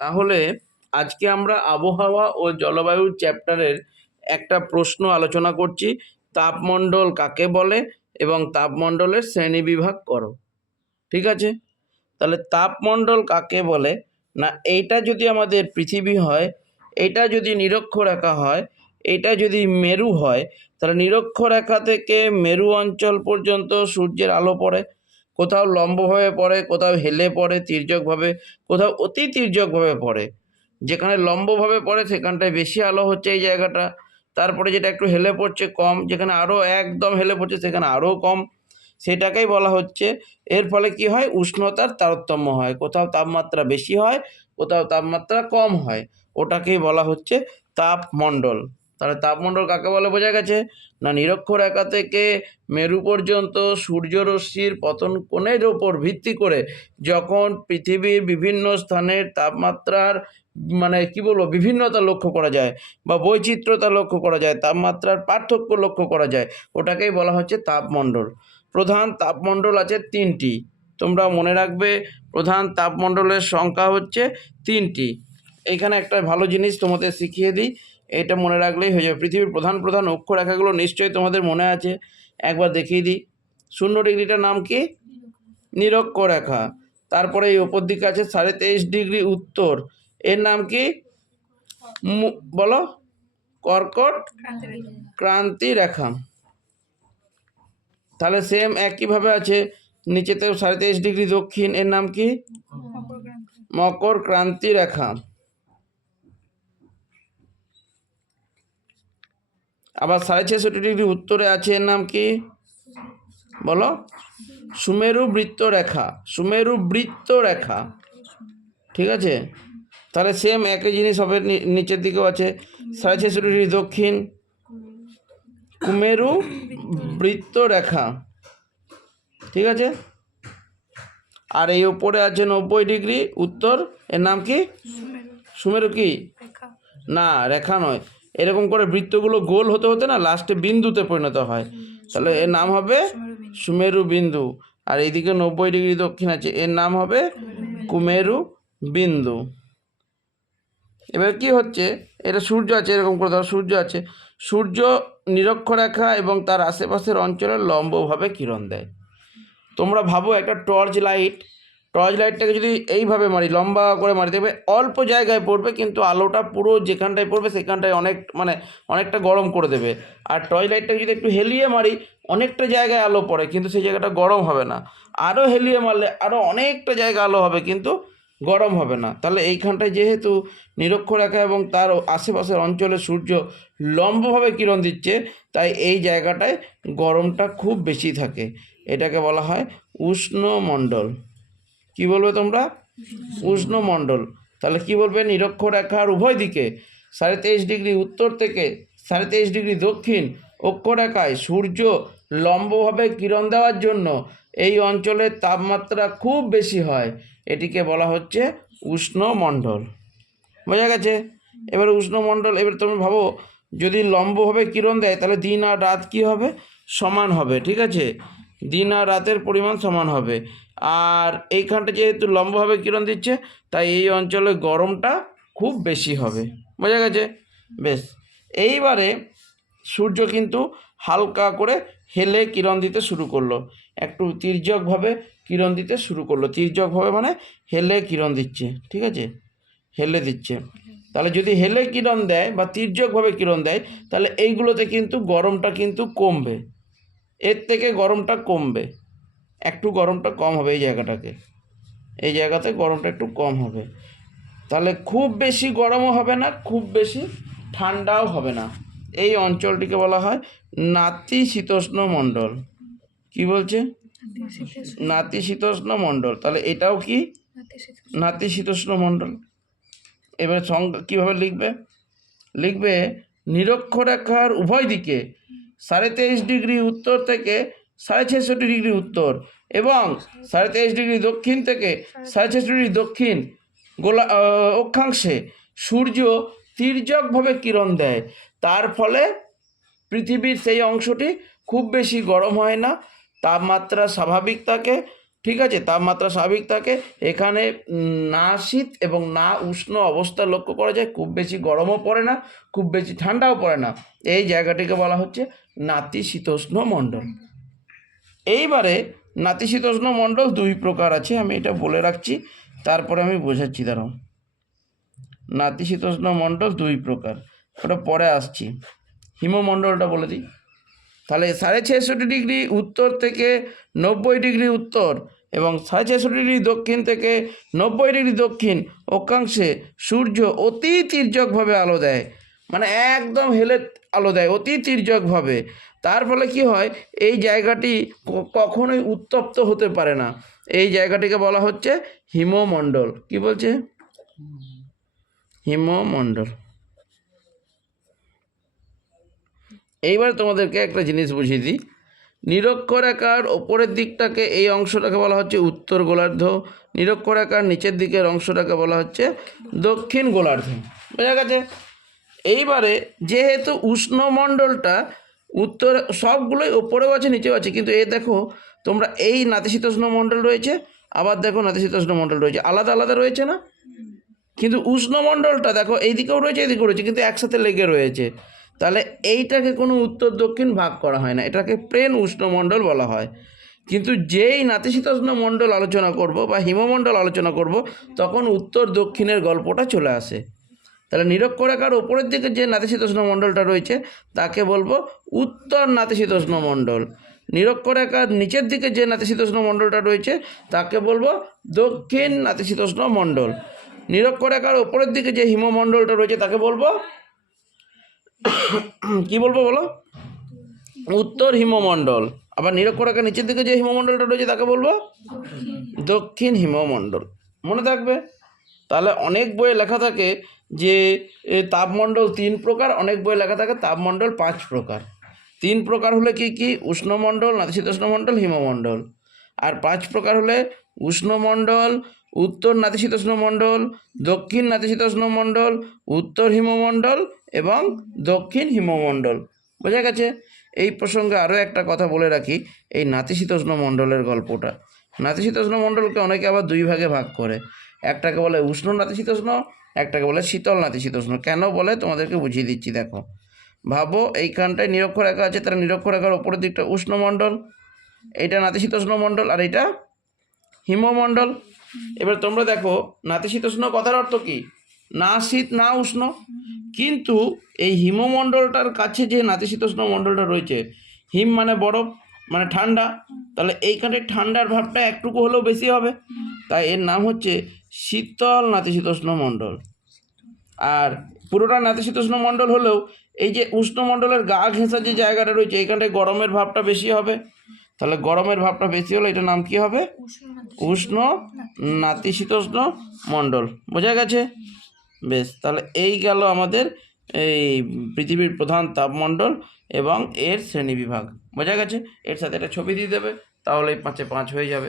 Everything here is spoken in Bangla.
তাহলে আজকে আমরা আবহাওয়া ও জলবায়ুর চ্যাপ্টারের একটা প্রশ্ন আলোচনা করছি, তাপমণ্ডল কাকে বলে এবং তাপমণ্ডলের শ্রেণীবিভাগ করো। ঠিক আছে, তাহলে তাপমণ্ডল কাকে বলে না, এইটা যদি আমাদের পৃথিবী হয়, এটা যদি নিরক্ষরেখা হয়, এটা যদি মেরু হয়, তাহলে নিরক্ষরেখা থেকে মেরু অঞ্চল পর্যন্ত সূর্যের আলো পড়ে। কোথাও লম্বভাবে পড়ে, কোথাও হেলে পড়ে তির্যকভাবে, কোথাও অতি তির্যকভাবে পড়ে। যেখানে লম্বভাবে পড়ে সেখানটায় বেশি আলো হচ্ছে এই জায়গাটা, তারপরে যেটা একটু হেলে পড়ছে কম, যেখানে আরও একদম হেলে পড়ছে সেখানে আরও কম, সেটাকেই বলা হচ্ছে। এর ফলে কি হয়, উষ্ণতার তারতম্য হয়, কোথাও তাপমাত্রা বেশি হয়, কোথাও তাপমাত্রা কম হয়, ওটাকেই বলা হচ্ছে তাপমণ্ডল। তাহলে তাপমণ্ডল কাকে বলে বোঝা গেছে না, নিরক্ষরেখা থেকে মেরু পর্যন্ত সূর্যরশ্মির পতন কোণের ওপর ভিত্তি করে যখন পৃথিবীর বিভিন্ন স্থানের তাপমাত্রার কি বলবো বিভিন্নতা লক্ষ্য করা যায় বা বৈচিত্র্যতা লক্ষ্য করা যায়, তাপমাত্রার পার্থক্য লক্ষ্য করা যায়, ওটাকেই বলা হচ্ছে তাপমণ্ডল। প্রধান তাপমণ্ডল আছে তিনটি, তোমরা মনে রাখবে প্রধান তাপমণ্ডলের সংখ্যা হচ্ছে তিনটি। এইখানে একটা ভালো জিনিস তোমাদের শিখিয়ে দিই, এটা মনে রাখলেই হয়ে যাবে। পৃথিবীর প্রধান প্রধান অক্ষরেখাগুলো নিশ্চয়ই তোমাদের মনে আছে, একবার দেখিয়ে দিই। 0 ডিগ্রিটার নাম কি? নিরক্ষরেখা। তারপরে এই ওপর দিকে আছে 23.5 ডিগ্রি উত্তর, এর নাম কি? বলো, কর্কট ক্রান্তি রেখা। তাহলে সেম একইভাবে আছে নিচেতেও 23.5 ডিগ্রি দক্ষিণ, এর নাম কি? মকর ক্রান্তি রেখা। আবার 66.5 ডিগ্রি উত্তরে আছে, এর নাম কি? বলো, সুমেরু বৃত্ত রেখা। সুমেরু বৃত্ত রেখা, ঠিক আছে। তাহলে সেম একই জিনিস হবে, নিচের দিকেও আছে 66.5 ডিগ্রি দক্ষিণ, কুমেরু বৃত্ত রেখা, ঠিক আছে। আর এই উপরে আছে 90 ডিগ্রি উত্তর, এর নাম কি? সুমেরু কি না, রেখা নয়। এরকম করে বৃত্তগুলো গোল হতে হতে না লাস্টে বিন্দুতে পরিণত হয়, তাহলে এর নাম হবে সুমেরু বিন্দু। আর এইদিকে 90 ডিগ্রি দক্ষিণ আছে, এর নাম হবে কুমেরু বিন্দু। এবার কি হচ্ছে, এটা সূর্য আছে, এরকম করে ধরো সূর্য আছে, সূর্য নিরক্ষরেখা এবং তার আশেপাশের অঞ্চলে লম্বভাবে কিরণ দেয়। তোমরা ভাবো একটা টর্চ লাইটটাকে যদি এইভাবে মারি, লম্বা করে মারি, দেখবে অল্প জায়গায় পড়বে কিন্তু আলোটা পুরো যেখানটায় পড়বে সেখানটায় অনেকটা গরম করে দেবে। আর টর্চ লাইটটাকে যদি একটু হেলিয়ে মারি, অনেকটা জায়গায় আলো পড়ে কিন্তু সেই জায়গাটা গরম হবে না। আরও হেলিয়ে মারলে আরও অনেকটা জায়গা আলো হবে কিন্তু গরম হবে না। তাহলে এইখানটায় যেহেতু নিরক্ষরেখা এবং তার আশেপাশের অঞ্চলে সূর্য লম্বভাবে কিরণ দিচ্ছে, তাই এই জায়গাটায় গরমটা খুব বেশি থাকে। এটাকে বলা হয় উষ্ণমণ্ডল। কি বলবে তোমরা? উষ্ণমণ্ডল। তাহলে কি বলবে, নিরক্ষরেখার উভয় দিকে 23.5 ডিগ্রি উত্তর থেকে 23.5 ডিগ্রি দক্ষিণ অক্ষরেখায় সূর্য লম্বভাবে কিরণ দেওয়ার জন্য এই অঞ্চলের তাপমাত্রা খুব বেশি হয়, এটিকে বলা হচ্ছে উষ্ণমণ্ডল। বোঝা গেছে? এবার উষ্ণমণ্ডল, এবার তুমি ভাবো যদি লম্বভাবে কিরণ দেয় তাহলে দিন আর রাত কি হবে? সমান হবে, ঠিক আছে, দিন আর রাতের পরিমাণ সমান হবে। আর এইখানটা যেহেতু লম্বভাবে কিরণ দিচ্ছে তাই এই অঞ্চলে গরমটা খুব বেশি হবে। বোঝা গেছে? বেশ, এইবারে সূর্য কিন্তু হালকা করে হেলে কিরণ দিতে শুরু করলো, একটু তির্যকভাবে কিরণ দিতে শুরু করলো। তির্যকভাবে মানে হেলে কিরণ দিচ্ছে, ঠিক আছে, হেলে দিচ্ছে। তাহলে যদি হেলে কিরণ দেয় বা তির্যকভাবে কিরণ দেয় তাহলে এইগুলোতে কিন্তু গরমটা কিন্তু কমবে, এর থেকে গরমটা কমবে, একটু গরমটা কম হবে এই জায়গাতে গরমটা একটু কম হবে। তাহলে খুব বেশি গরমও হবে না, খুব বেশি ঠান্ডাও হবে না। এই অঞ্চলটিকে বলা হয় নাতিশীতোষ্ণ মণ্ডল। কি বলছে? নাতিশীতোষ্ণ মণ্ডল। তাহলে এটাও কি নাতিশীতোষ্ণ মণ্ডল। এবার সংজ্ঞা কীভাবে লিখবে, নিরক্ষরেখার উভয় দিকে 23.5 ডিগ্রি উত্তর থেকে 66.5 ডিগ্রি উত্তর এবং 23.5 ডিগ্রি দক্ষিণ থেকে 66.5 ডিগ্রি দক্ষিণ অক্ষাংশে সূর্য তির্যকভাবে কিরণ দেয়। তার ফলে পৃথিবীর সেই অংশটি খুব বেশি গরম হয় না, তাপমাত্রা স্বাভাবিক থাকে, ঠিক আছে, তাপমাত্রা স্বাভাবিক থাকে। এখানে না শীত এবং না উষ্ণ অবস্থা লক্ষ্য করা যায়, খুব বেশি গরমও পড়ে না, খুব বেশি ঠান্ডাও পড়ে না। এই জায়গাটিকে বলা হচ্ছে নাতিশীতোষ্ণ মণ্ডল। এইবারে নাতিশীতোষ্ণ মণ্ডল দুই প্রকার আছে, আমি এটা বলে রাখছি, তারপরে আমি বোঝাচ্ছি। দাঁড়াও, নাতিশীতোষ্ণ মণ্ডল দুই প্রকার, ওটা পরে আসছি। হিমমণ্ডলটা বলে দিই তাহলে। 66.5 ডিগ্রি উত্তর থেকে 90 ডিগ্রি উত্তর এবং 66.5 ডিগ্রি দক্ষিণ থেকে 90 ডিগ্রি দক্ষিণ অক্ষাংশে সূর্য অতি তির্যকভাবে আলো দেয়, মানে একদম হেলে আলো দেয় অতি তির্যকভাবে। তার ফলে কি হয়, এই জায়গাটি কখনোই উত্তপ্ত হতে পারে না। এই জায়গাটিকে বলা হচ্ছে হিমমণ্ডল। কি বলছে? হিমমণ্ডল। এইবার তোমাদেরকে একটা জিনিস বুঝিয়ে দিই। নিরক্ষরেখার ওপরের দিকটাকে, এই অংশটাকে বলা হচ্ছে উত্তর গোলার্ধ, নিরক্ষরেখার নিচের দিকের অংশটাকে বলা হচ্ছে দক্ষিণ গোলার্ধ। বোঝা গেছে? এইবারে যেহেতু উষ্ণমণ্ডলটা উত্তর সবগুলোই ওপরেও আছে নিচেও আছে, কিন্তু এই দেখো তোমরা এই নাতিশীতোষ্ণ মণ্ডল রয়েছে, আবার দেখো নাতিশীতোষ্ণ মণ্ডল রয়েছে, আলাদা আলাদা রয়েছে না? কিন্তু উষ্ণমণ্ডলটা দেখো এইদিকেও রয়েছে এদিকেও রয়েছে, কিন্তু একসাথে লেগে রয়েছে। তাহলে এইটাকে কোনো উত্তর দক্ষিণ ভাগ করা হয় না, এটাকে প্লেন উষ্ণমণ্ডল বলা হয়। কিন্তু যেই নাতিশীতোষ্ণ মণ্ডল আলোচনা করব বা হিমমণ্ডল আলোচনা করব, তখন উত্তর দক্ষিণের গল্পটা চলে আসে। তাহলে নিরক্ষরেখার ওপরের দিকে যে নাতিশীতোষ্ণ মণ্ডলটা রয়েছে তাকে বলবো উত্তর নাতিশীতোষ্ণ মণ্ডল। নিরক্ষরেখার নিচের দিকে যে নাতিশীতোষ্ণ মণ্ডলটা রয়েছে তাকে বলবো দক্ষিণ নাতিশীতোষ্ণ মণ্ডল। নিরক্ষরেখার ওপরের দিকে যে হিমমণ্ডলটা রয়েছে তাকে বলবো কি বলবো বলো? উত্তর হিমমণ্ডল। আবার নিরক্ষরেখার নিচের দিকে যে হিমমণ্ডলটা রয়েছে তাকে বলবো দক্ষিণ হিমমণ্ডল। মনে থাকবে। তাহলে অনেক বইয়ে লেখা থাকে যে তাপমণ্ডল 3 প্রকার, অনেক বইয়ে লেখা থাকে তাপমণ্ডল 5 প্রকার। 3 প্রকার হলে কি কি? উষ্ণমণ্ডল, নাতিশীতোষ্ণ মণ্ডল, হিমমণ্ডল। আর 5 প্রকার হলে উষ্ণমণ্ডল, উত্তর নাতিশীতোষ্ণ মণ্ডল, দক্ষিণ নাতিশীতোষ্ণ মণ্ডল, উত্তর হিমমণ্ডল এবং দক্ষিণ হিমমণ্ডল। বোঝা গেছে? এই প্রসঙ্গে আরও একটা কথা বলে রাখি, এই নাতিশীতোষ্ণ মণ্ডলের গল্পটা। নাতিশীতোষ্ণ মণ্ডলকে অনেকে আবার দুই ভাগে ভাগ করে, একটাকে বলে উষ্ণ নাতিশীতোষ্ণ, একটাকে বলে শীতল নাতিশীতোষ্ণ। কেন বলে তোমাদেরকে বুঝিয়ে দিচ্ছি। দেখো, ভাবো এইখানটায় নিরক্ষরেখা আছে, তারা নিরক্ষরেখার ওপরের দিকটা উষ্ণমণ্ডল, এইটা নাতিশীতোষ্ণ মণ্ডল, আর এইটা হিমমণ্ডল। এবার তোমরা দেখো নাতিশীতোষ্ণ কথার অর্থ কি? না শীত না উষ্ণ। কিন্তু এই হিমমণ্ডলটার কাছে যে নাতিশীতোষ্ণ মণ্ডলটা রয়েছে, হিম মানে বরফ মানে ঠান্ডা, তাহলে এইখানে ঠান্ডার ভাবটা একটুকু হলেও বেশি হবে, তাই এর নাম হচ্ছে শীতল নাতিশীতোষ্ণ মণ্ডল। আর পুরোটা নাতিশীতোষ্ণ মণ্ডল হলেও এই যে উষ্ণমণ্ডলের গা ঘেঁষা যে জায়গাটা রয়েছে এইখানটায় গরমের ভাবটা বেশি হবে, তাহলে গরমের ভাবটা বেশি হলে এটার নাম কি হবে? উষ্ণ নাতিশীতোষ্ণ মণ্ডল। বোঝা গেছে? বেশ, তাহলে এই গেল আমাদের এই পৃথিবীর প্রধান তাপমণ্ডল এবং এর শ্রেণীবিভাগ। বোঝা গেছে? এর সাথে একটা ছবি দিয়ে দেবে, তাহলে 5-এ 5 হয়ে যাবে।